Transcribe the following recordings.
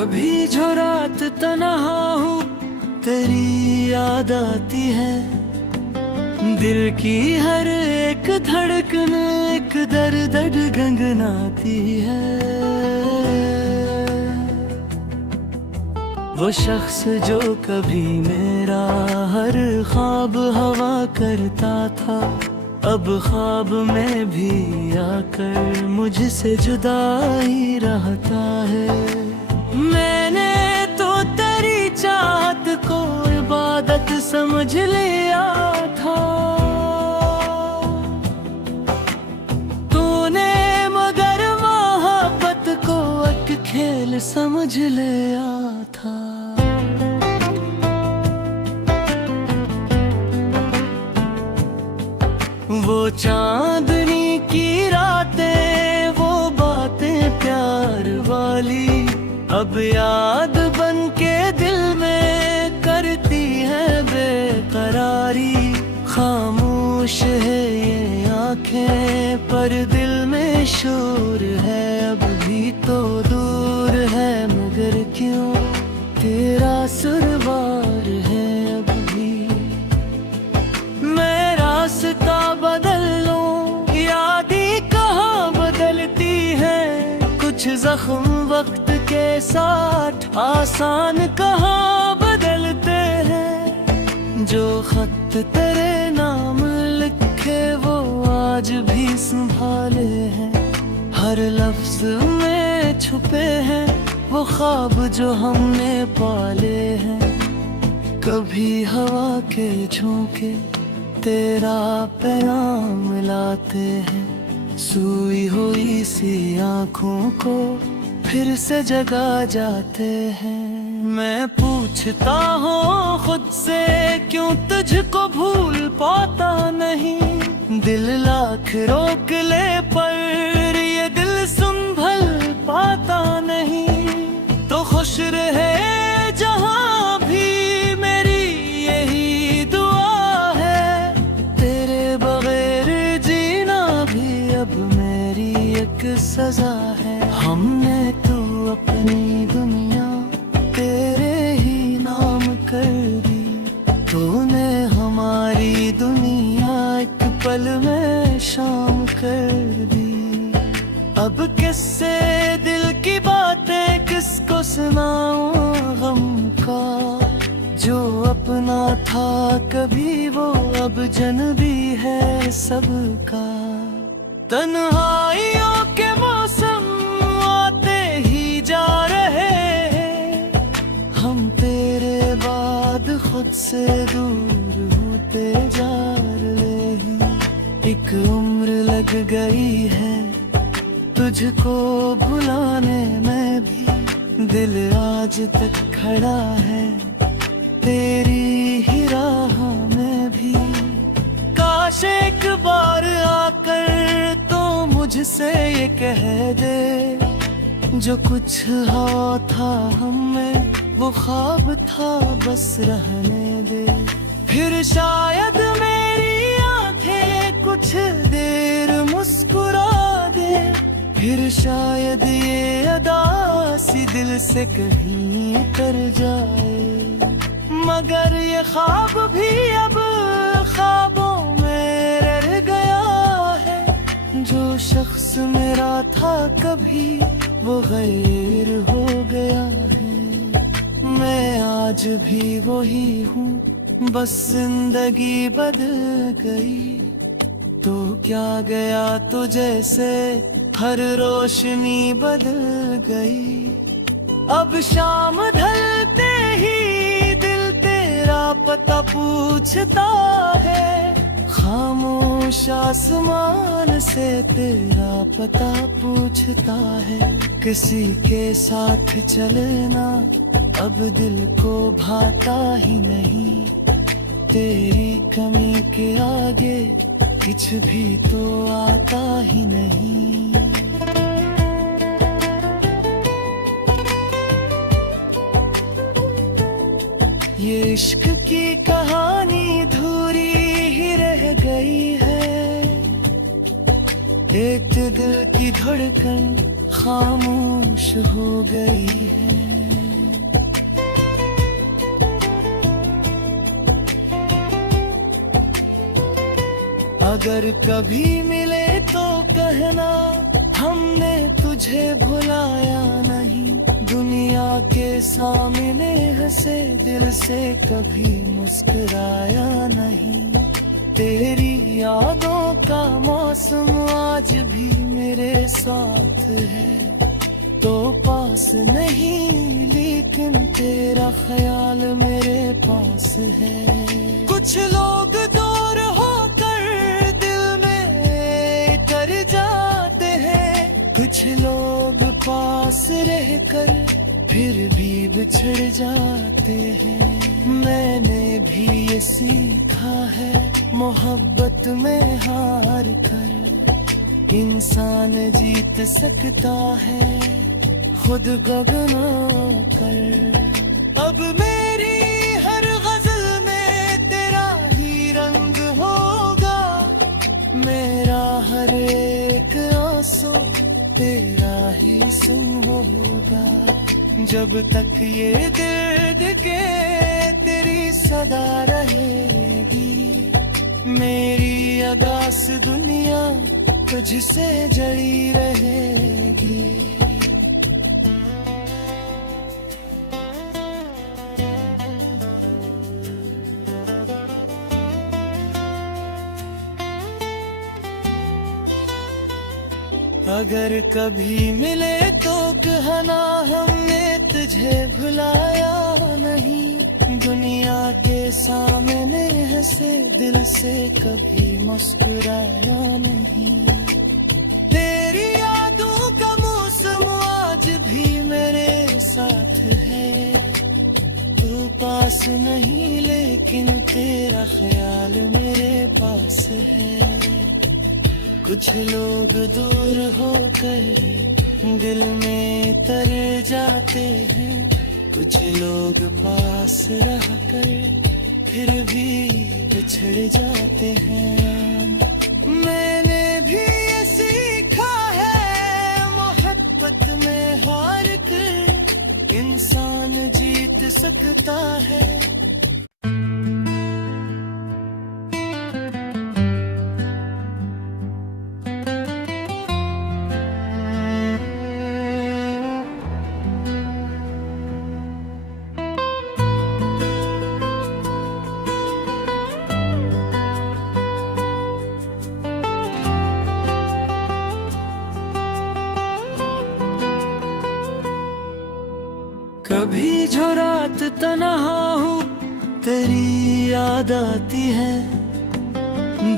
कभी जो रात तन्हा हूँ तेरी याद आती है। दिल की हर एक धड़कन एक दर्द गंगनाती है। वो शख्स जो कभी मेरा हर ख्वाब हवा करता था, अब ख्वाब में भी आकर मुझसे जुदा ही रहता है। मैंने तो तेरी चाहत को इबादत समझ लिया था, तूने मगर मोहब्बत को एक खेल समझ लिया था। वो चांदनी की रातें, वो बातें प्यार वाली, अब याद बन के दिल में करती है बेकरारी। खामोश है ये आंखें पर दिल में शोर है, अब भी तो दूर है मगर क्यों तेरा सुरवार है। अब भी मैं रास्ता बदल लूं, यादें कहाँ बदलती है। कुछ जख्म वक्त के साथ आसान कहाँ बदलते हैं। जो खत तेरे नाम लिखे वो आज भी संभाले हैं। हर लफ्ज में छुपे हैं वो ख्वाब जो हमने पाले हैं। कभी हवा के झोंके तेरा पैगाम लाते हैं, सोई हुई सी आँखों को फिर से जगा जाते हैं। मैं पूछता हूँ खुद से क्यों तुझको भूल पाता नहीं। दिल लाख रोक ले पर ये दिल संभल पाता नहीं। तो खुश रहे जहाँ भी मेरी यही दुआ है। तेरे बगैर जीना भी अब मेरी एक सजा है। हमने तो अपनी दुनिया तेरे ही नाम कर दी, तूने हमारी दुनिया एक पल में शाम कर दी। अब किससे दिल की बातें किसको सुनाऊं गम का। जो अपना था कभी वो अब जनबी है सबका। तन्हाइयों के मौसम आते ही जा रहे हैं, हम तेरे बाद खुद से दूर होते जा रहे हैं। एक उम्र लग गई है तुझको भुलाने में भी, दिल आज तक खड़ा है तेरी ही राह में भी। काश एक बार आकर तो मुझसे ये कह दे, जो कुछ हुआ था हमें वो ख्वाब था बस रहने दे। फिर शायद मेरी आंखें कुछ देर मुस्कुरा दे, फिर शायद ये अदा सी दिल से कहीं उतर जाए। मगर ये ख्वाब भी अब ख्वाबों में रह गया है। जो शख्स मेरा था कभी वो गैर हो गया है। मैं आज भी वही हूँ, बस जिंदगी बदल गई। तो क्या गया तो जैसे हर रोशनी बदल गई। अब शाम ढलते ही दिल तेरा पता पूछता है। खामोश आसमान से तेरा पता पूछता है। किसी के साथ चलना अब दिल को भाता ही नहीं। तेरी कमी के आगे कुछ भी तो आता ही नहीं। ये इश्क की कहानी धूरी ही रह गई है। एक दिल की धड़कन खामोश हो गई है। अगर कभी मिले तो कहना हमने तुझे भुलाया नहीं। दुनिया के सामने हंसे दिल से कभी मुस्कुराया नहीं। तेरी यादों का मौसम आज भी मेरे साथ है, तो पास नहीं लेकिन तेरा ख्याल मेरे पास है। कुछ लोग दूर होकर दिल में कर जाते हैं, कुछ लोग पास रहकर फिर भी बिछड़ जाते हैं। मैंने भी ये सीखा है मोहब्बत में हार कर इंसान जीत सकता है खुद गगनों कर। अब मेरी हर गजल में तेरा ही रंग होगा, मेरा हर एक आंसू तेरा ही संग होगा। जब तक ये दर्द के तेरी सदा रहेगी, मेरी अदास दुनिया तुझसे जड़ी रहेगी। अगर कभी मिले तो कहना हमने तुझे भुलाया नहीं। दुनिया के सामने हंसे दिल से कभी मुस्कुराया नहीं। तेरी यादों का मौसम आज भी मेरे साथ है, तू पास नहीं लेकिन तेरा ख्याल मेरे पास है। कुछ लोग दूर होकर दिल में तर जाते हैं, कुछ लोग पास रहकर फिर भी बिछड़ जाते हैं। मैंने भी ये सीखा है मोहब्बत में हार कर इंसान जीत सकता है। कभी जो रात तन्हा हूँ तेरी याद आती है,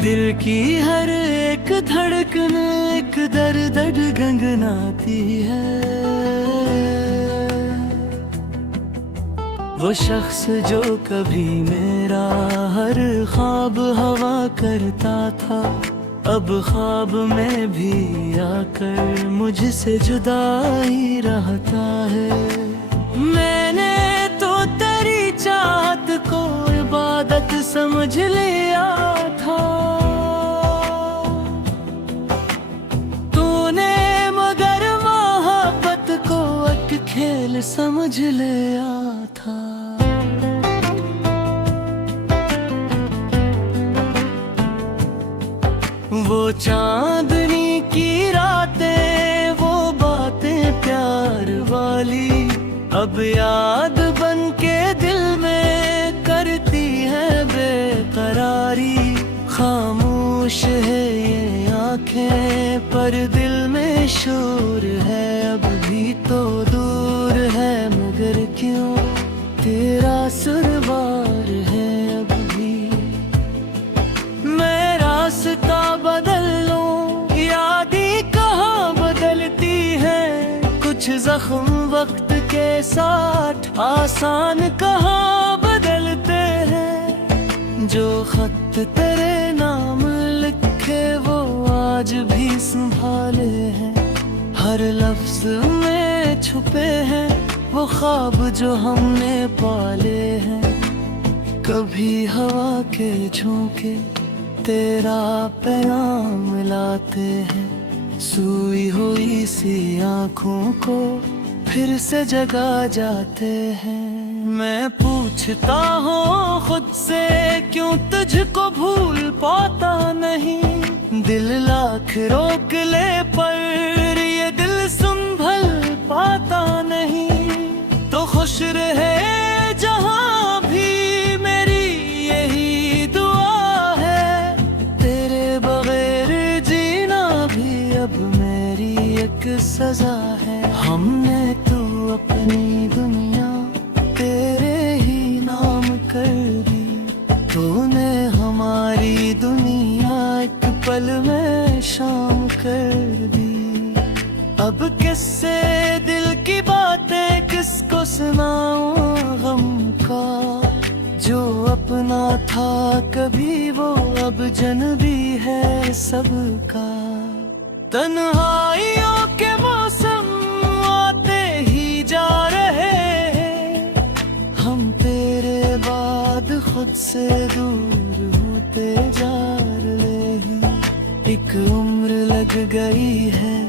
दिल की हर एक धड़कन एक दर्द गंगनाती है। वो शख्स जो कभी मेरा हर ख्वाब हवा करता था, अब ख्वाब में भी आकर मुझसे जुदा ही रहता है। मैंने तो तेरी चाहत को इबादत समझ लिया था, तूने मगर मोहब्बत को एक खेल समझ लिया था। वो चांदनी की रातें, वो बातें प्यार वाली अब याद बन के दिल में करती है बेकरारी। खामोश है ये आंखें पर दिल में शोर है, अब भी तो दूर है मगर क्यों तेरा सुरवार है अब भी। मैं रास्ता बदल लूं यादें कहाँ बदलती है, कुछ जख्म वक्त के साथ आसान कहाँ बदलते हैं। जो खत तेरे नाम लिखे वो आज भी संभाले हैं, हर लफ्ज में छुपे हैं वो ख्वाब जो हमने पाले हैं। कभी हवा के झोंके तेरा पैगाम मिलाते हैं, सोई हुई सी आँखों को फिर से जगा जाते हैं। मैं पूछता हूँ खुद से क्यों तुझको भूल पाता नहीं। दिल लाख रोक ले पर ये दिल संभल पाता नहीं। तो खुश रहे जहाँ भी मेरी यही दुआ है। तेरे बगैर जीना भी अब मेरी एक सजा है। हमने तू अपनी दुनिया तेरे ही नाम कर दी। तूने हमारी दुनिया एक पल में शाम कर दी। अब किससे दिल की बातें किसको सुनाऊं गम का। जो अपना था कभी वो अब जनबी है सबका। तन्हाइयों के मौसम आते ही जा रहे हैं। हम तेरे बाद खुद से दूर होते जा रहे हैं। एक उम्र लग गई है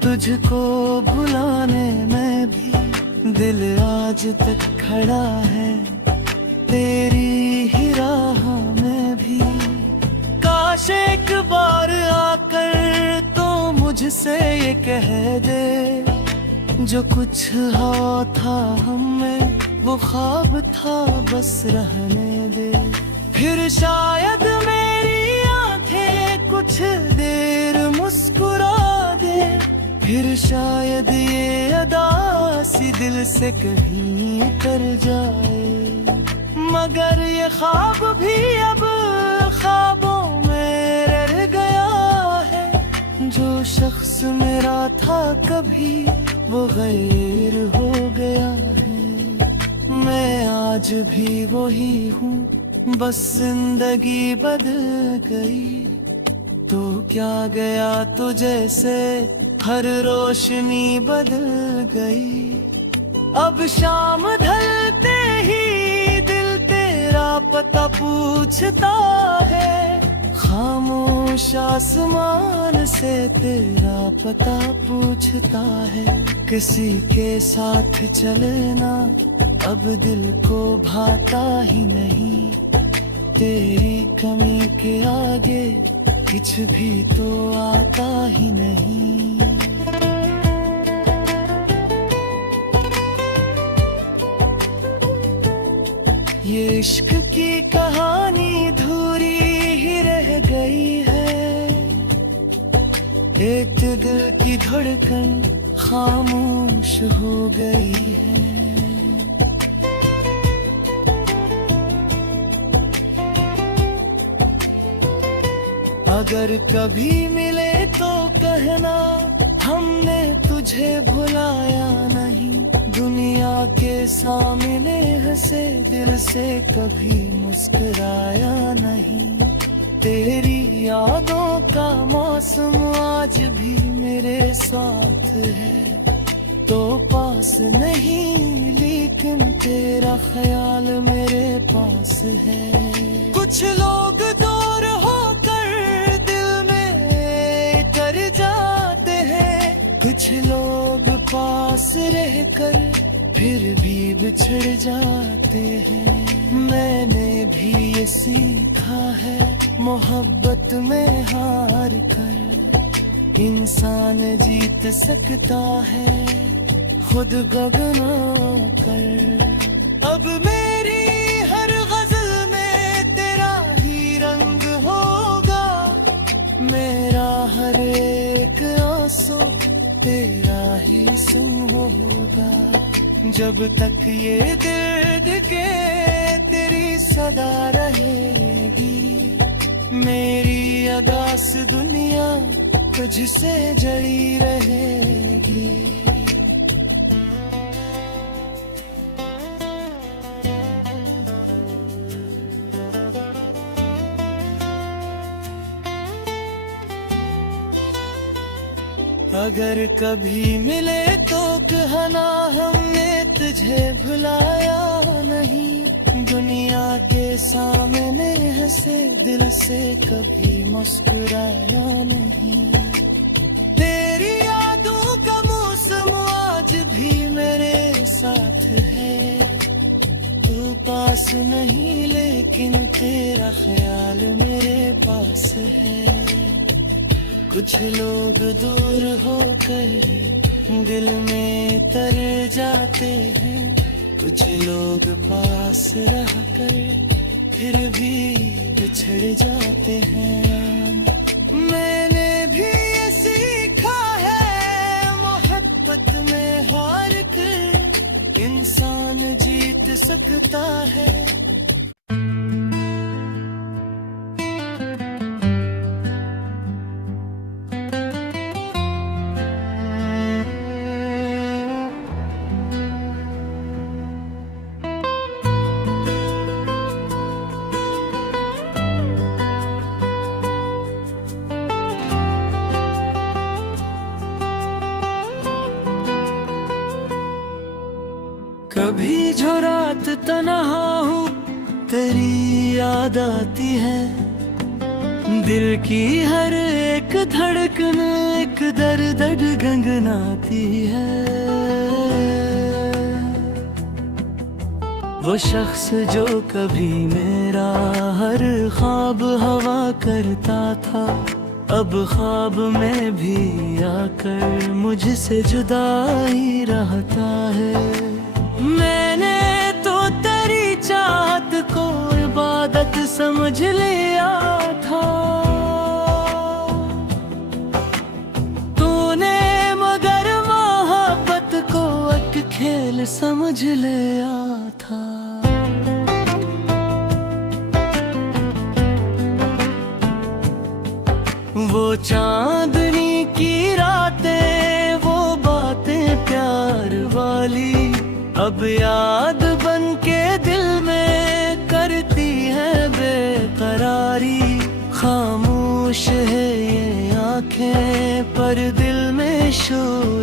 तुझको भुलाने में भी। दिल आज तक खड़ा है तेरी ही राह में भी। काश एक बार आकर तो मुझसे ये कह दे। जो कुछ हुआ था हमें वो ख्वाब था बस रहने दे। फिर शायद मेरी आंखें कुछ देर मुस्कुरा दे। फिर शायद ये अदा सी दिल से कहीं उतर जाए। मगर ये ख्वाब भी अब ख्वाबों में रह गया है। जो शख्स मेरा था कभी वो गैर हो गया है। मैं आज भी वही हूँ बस जिंदगी बदल गई। तो क्या गया तो जैसे हर रोशनी बदल गई। अब शाम ढलते ही दिल तेरा पता पूछता है। खामोश आसमान से तेरा पता पूछता है। किसी के साथ चलना अब दिल को भाता ही नहीं। तेरी कमी के आगे कुछ भी तो आता ही नहीं। ये इश्क की कहानी धूरी ही रह गई है। एक दिल की धड़कन खामोश हो गई है। अगर कभी मिले तो कहना हमने तुझे भुलाया नहीं। दुनिया के सामने हंसे दिल से कभी मुस्कुराया नहीं। तेरी यादों का मौसम आज भी मेरे साथ है। तो पास नहीं लेकिन तेरा ख्याल मेरे पास है। कुछ लोग दूर होकर दिल में कर जाते हैं। कुछ लोग पास रहकर फिर भी बिछड़ जाते हैं। मैंने भी ये सीखा है मोहब्बत में हार कर इंसान जीत सकता है खुद गगना कर। अब मेरी हर गजल में तेरा ही रंग होगा। मेरा हर एक आंसू तेरा ही संग होगा। जब तक ये दर्द के तेरी सदा रहेगी। मेरी अगास दुनिया तुझसे जड़ी रहेगी। अगर कभी मिले तो कहना हमने तुझे भुलाया नहीं। दुनिया के सामने हंसे दिल से कभी मुस्कुराया नहीं। तेरी यादों का मौसम आज भी मेरे साथ है। पास नहीं लेकिन तेरा ख्याल मेरे पास है। कुछ लोग दूर होकर दिल में तर जाते हैं, कुछ लोग पास रहकर फिर भी बिछड़ जाते हैं। मैंने भी ये सीखा है, मोहब्बत में हार कर इंसान जीत सकता है। कभी जो रात तन्हा हूँ तेरी याद आती है, दिल की हर एक धड़कन एक दर्द गंगनाती है। वो शख्स जो कभी मेरा हर ख्वाब हवा करता था, अब ख्वाब में भी आकर मुझसे जुदा ही रहता है। मैंने तो तेरी चाहत को इबादत समझ लिया था, तूने मगर मोहब्बत को एक खेल समझ लिया था। वो चांदनी की रातें, वो बातें प्यार वाली अब याद बन के दिल में करती है बेकरारी। खामोश है ये आंखें पर दिल में शोर